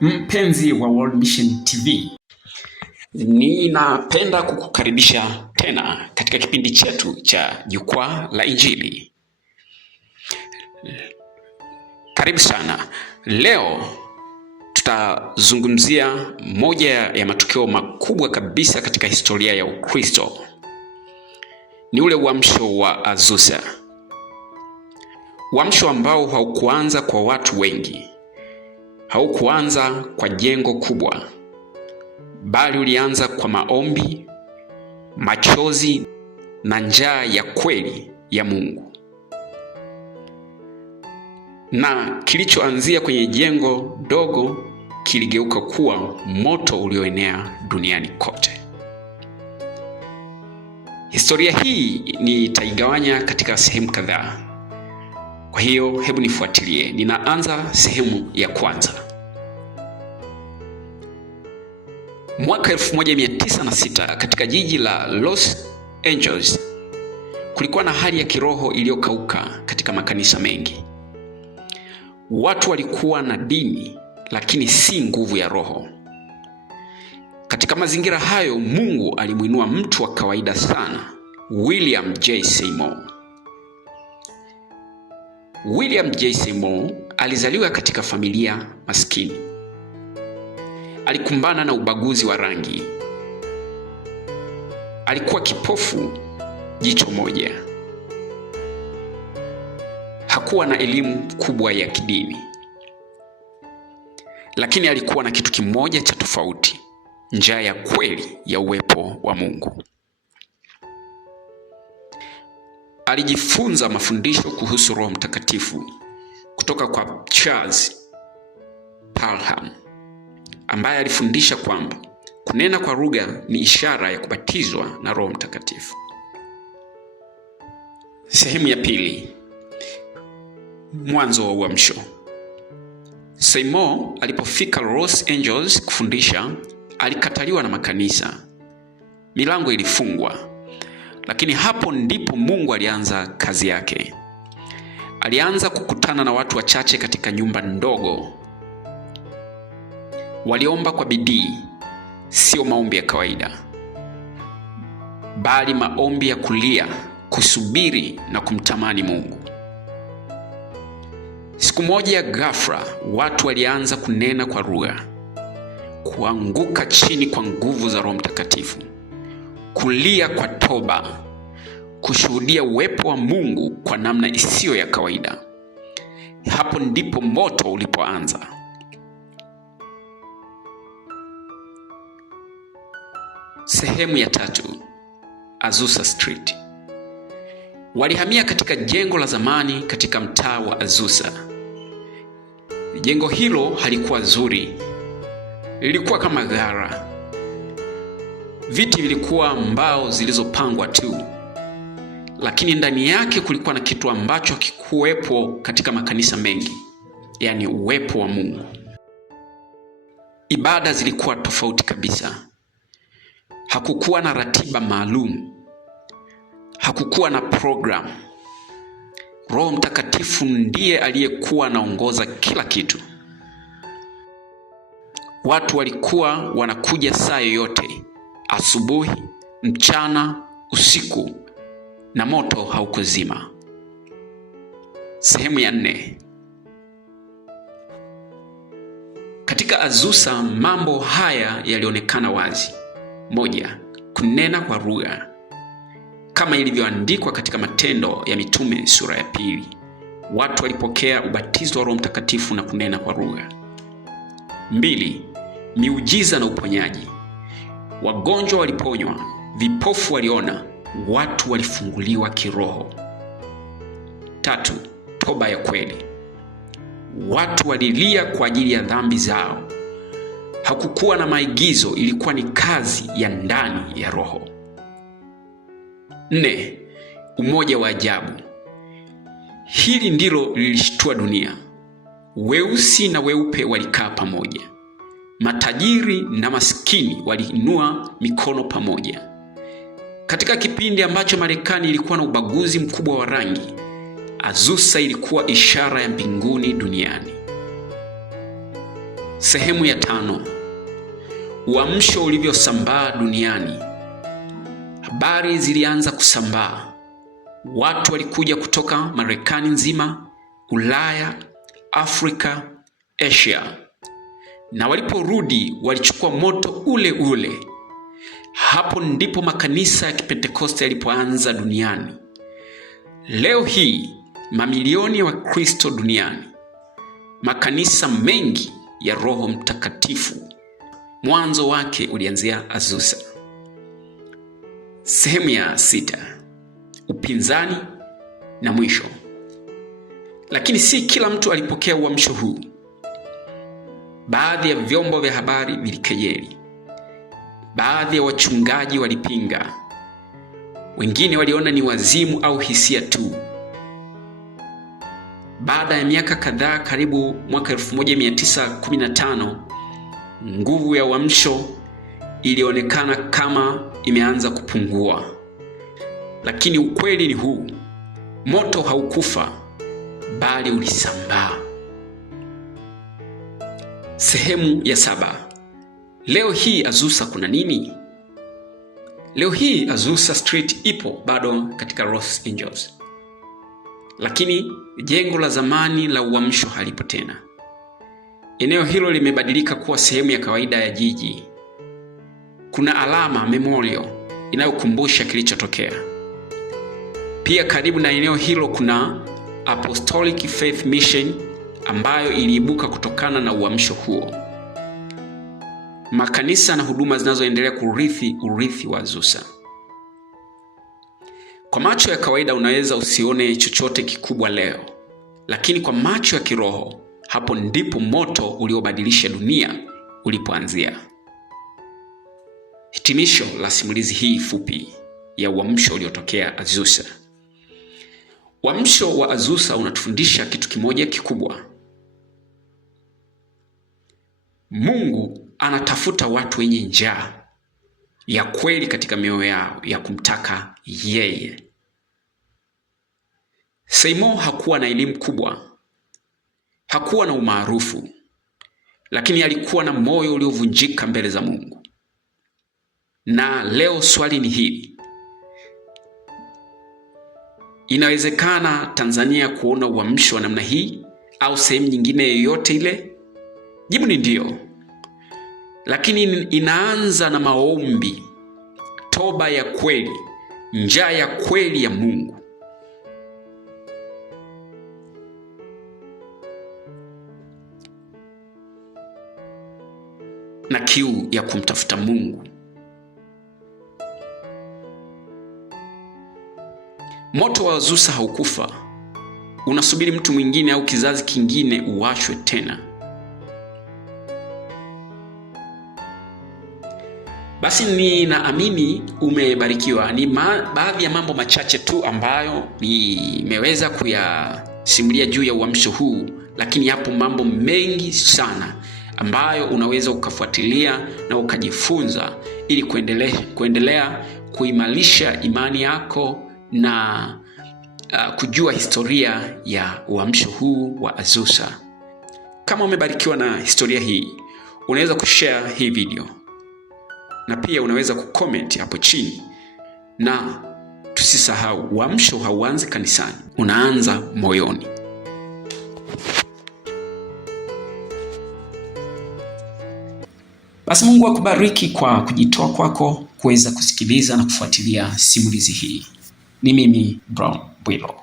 Mpenzi wa World Mission TV, ninapenda kukukaribisha tena katika kipindi chetu cha Jukwaa la Injili. Karibu sana. Leo tutazungumzia moja ya matukio makubwa kabisa katika historia ya Ukristo. Ni ule uamsho wa Azusa. Uamsho ambao haukuanza kwa watu wengi. Haukuanza kwa jengo kubwa, bali ulianza kwa maombi, machozi na njaa ya kweli ya Mungu. Na kilichoanzia kwenye jengo dogo kiligeuka kuwa moto ulioenea duniani kote. Historia hii nitaigawanya katika sehemu kadhaa. Kwa hiyo hebu nifuatilie. Ninaanza sehemu ya kwanza. Mwaka 1906 katika jiji la Los Angeles kulikuwa na hali ya kiroho iliyokauka katika makanisa mengi. Watu walikuwa na dini lakini si nguvu ya roho. Katika mazingira hayo, Mungu alimuinua mtu wa kawaida sana, William J. Seymour. William J. Seymour alizaliwa katika familia maskini. Alikumbana na ubaguzi wa rangi. Alikuwa kipofu jicho moja. Hakuwa na elimu kubwa ya kidini. Lakini alikuwa na kitu kimoja cha tofauti: njaa ya kweli ya uwepo wa Mungu. Alijifunza mafundisho kuhusu Roho Mtakatifu kutoka kwa Charles Parham, ambaye alifundisha kwamba kunena kwa lugha ni ishara ya kubatizwa na Roho Mtakatifu. Sehemu ya pili. Mwanzo wa uamsho. Seymour alipofika Los Angeles kufundisha, alikataliwa na makanisa. Milango ilifungwa. Lakini hapo ndipo Mungu alianza kazi yake. Alianza kukutana na watu wachache katika nyumba ndogo. Waliomba kwa bidii, sio maombi ya kawaida, bali maombi ya kulia, kusubiri na kumtamani Mungu. Siku moja ghafla, watu walianza kunena kwa lugha, kuanguka chini kwa nguvu za Roho Mtakatifu, kulia kwa toba, kushuhudia uwepo wa Mungu kwa namna isiyo ya kawaida. Hapo ndipo moto ulipoanza. Sehemu ya tatu. Azusa Street. Walihamia katika jengo la zamani katika mtaa wa Azusa. Jengo hilo halikuwa zuri. Lilikuwa kama gara. Viti vilikuwa mbao zilizopangwa tu. Lakini ndani yake kulikuwa na kitu ambacho hakikuwepo katika makanisa mengi, yaani uwepo wa Mungu. Ibada zilikuwa tofauti kabisa. Hakukuwa na ratiba maalum. Hakukuwa na program. Roho Mtakatifu ndiye aliyekuwa anaongoza kila kitu. Watu walikuwa wanakuja saa yoyote, asubuhi, mchana, usiku, na moto haukuzima. Sehemu ya 4. Katika Azusa mambo haya yalionekana wazi. 1. Kunena kwa lugha. Kama ilivyoandikwa katika Matendo ya Mitume sura ya 2, watu walipokea ubatizo wa Roho Mtakatifu na kunena kwa lugha. 2. Miujiza na uponyaji. Wagonjwa waliponywa, vipofu waliona, watu walifunguliwa kiroho. 3. Toba ya kweli. Watu walilia kwa ajili ya dhambi zao. Hakukuwa na maigizo, ilikuwa ni kazi ya ndani ya Roho. 4. Umoja wa ajabu. Hili ndilo lilishtua dunia. Weusi na weupe walikaa pamoja. Matajiri na maskini waliinua mikono pamoja. Katika kipindi ambacho Marekani ilikuwa na ubaguzi mkubwa wa rangi, Azusa ilikuwa ishara ya mbinguni duniani. Sehemu ya 5. Uamsho ulivyosambaa duniani. Habari zilianza kusambaa. Watu walikuja kutoka Marekani nzima, Ulaya, Afrika, Asia. Na waliporudi walichukua moto ule ule. Hapo ndipo makanisa ya Kipentekoste yalipoanza duniani. Leo hii mamilioni ya Wakristo duniani, makanisa mengi ya Roho Mtakatifu, mwanzo wake ulianzia Azusa. Sehemu ya 6. Upinzani na mwisho. Lakini si kila mtu alipokea uamsho huu. Baadhi ya vyombo vya habari vilikejeli. Baadhi ya wachungaji walipinga. Wengine waliona ni wazimu au hisia tu. Baada ya miaka kadhaa, karibu mwaka 1915, nguvu ya uamsho ilionekana kama imeanza kupungua. Lakini ukweli ni huu: moto haukufa, bali ulisambaa. Sehemu ya 7. Leo hii Azusa kuna nini? Leo hii Azusa Street ipo bado katika Los Angeles. Lakini jengo la zamani la uamsho halipo tena. Eneo hilo limebadilika kuwa sehemu ya kawaida ya jiji. Kuna alama memorial inayokumbusha kilichotokea. Pia karibu na eneo hilo kuna Apostolic Faith Mission ambayo iliibuka kutokana na uamsho huo. Makanisa na huduma zinazoendelea kurithi urithi wa Azusa. Kwa macho ya kawaida unaweza usione chochote kikubwa leo, lakini kwa macho ya kiroho, hapo ndipo moto uliobadilisha dunia ulipoanzia. Hitimisho la simulizi hii fupi ya uamsho uliotokea Azusa. Uamsho wa Azusa unatufundisha kitu kimoja kikubwa. Mungu anatafuta watu wenye njaa ya kweli katika mioyo yao ya kumtaka yeye. Seymour hakuwa na elimu kubwa, hakuwa na umaarufu, lakini alikuwa na moyo uliovunjika mbele za Mungu. Na leo swali ni hili: inawezekana Tanzania kuona uamsho wa namna hii au sehemu nyingine yoyote ile? Jibu ni ndio. Lakini inaanza na maombi, toba ya kweli, njaa ya kweli ya Mungu. Na kiu ya kumtafuta Mungu. Moto wa Azusa haukufa. Unasubiri mtu mwingine au kizazi kingine uwashwe tena. Basi ninaamini umebarikiwa. Ni baadhi ya mambo machache tu ambayo nimeweza kuyasimulia juu ya uamsho huu, lakini yapo mambo mengi sana ambayo unaweza ukafuatilia na ukajifunza ili kuendelea kuimarisha imani yako na kujua historia ya uamsho huu wa Azusa. Kama umebarikiwa na historia hii, unaweza kushare hii video. Na pia unaweza kucomment hapo chini. Na tusisahau, uamsho hauanzi kanisani, unaanza moyoni. Basi Mungu akubariki kwa kujitoa kwako kuweza kusikiliza na kufuatilia simulizi hii. Ni mimi Brown Bwilo.